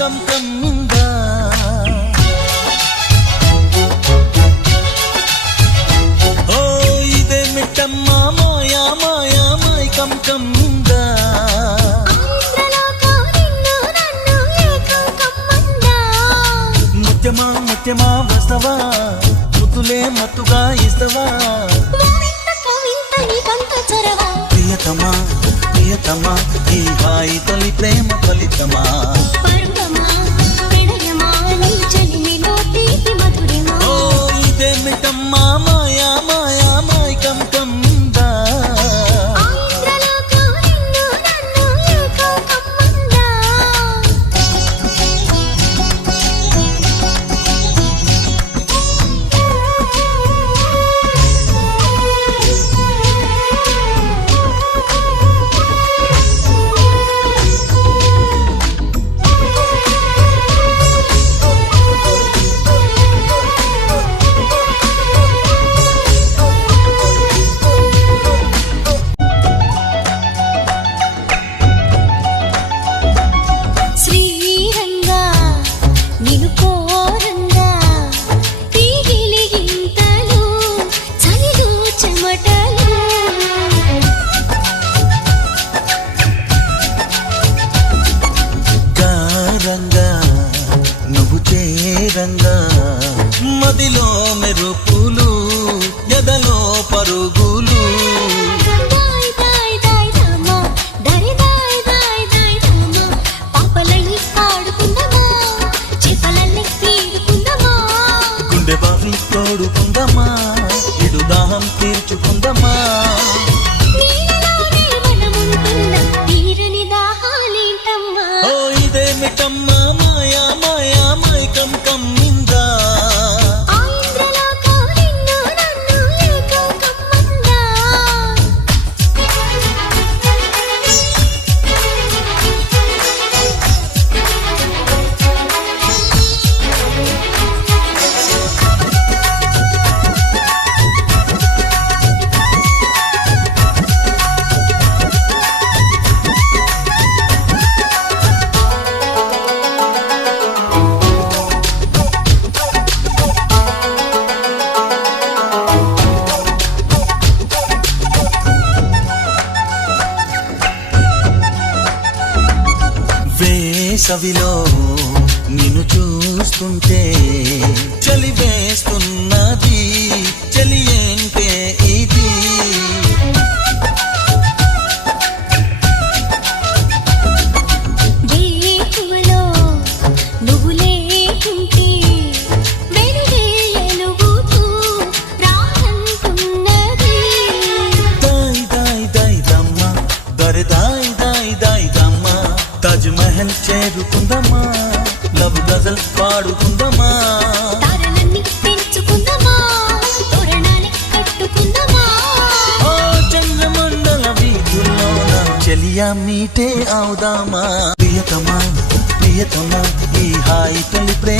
come కమ్మిందా ఓ ఇదే మిట్టమ్మా మాయా మాయా my come కమ్మిందా ముత్యమా ముత్యమా వస్తవా ముతులే మత్తుగా ఇస్తవా ప్రియతమా ప్రియతమా ఈ హాయి తొలి ప్రేమ ఫలితమా ఓ ఇదే మిట్టమ్మా మాయా మాయా మై కమ్ కమ్మిందా నువ్వు చేరంగా మదిలో మెరుపులు ఎదలో పరుగులు గుండె బావి తోడుకుందమ్మా ఇడు దాహం తీర్చుకుందమ్మా ఓ ఇదే మిట్టమ్మా మాయా మాయా మై కమ్ కమ్మిందా వేసవిలో నిన్ను చూస్తుంటే చలి వేస్తున్నది చలి ఏంటే ఇది దాయ్ దాయ్ దాయ్ దమ్మ దరి దాయ్ దాయ్ దాయ్ దమ్మ తాజ్ మహల్ చేరుకుందమ్మా లవ్ గజల్ పాడుకుందమ్మా ఓ చంద్రమండల వీధుల్లోన చెలియా మీటే అవుదామా ప్రియతమా ప్రియతమా ఈ హాయి తొలి ప్రేమ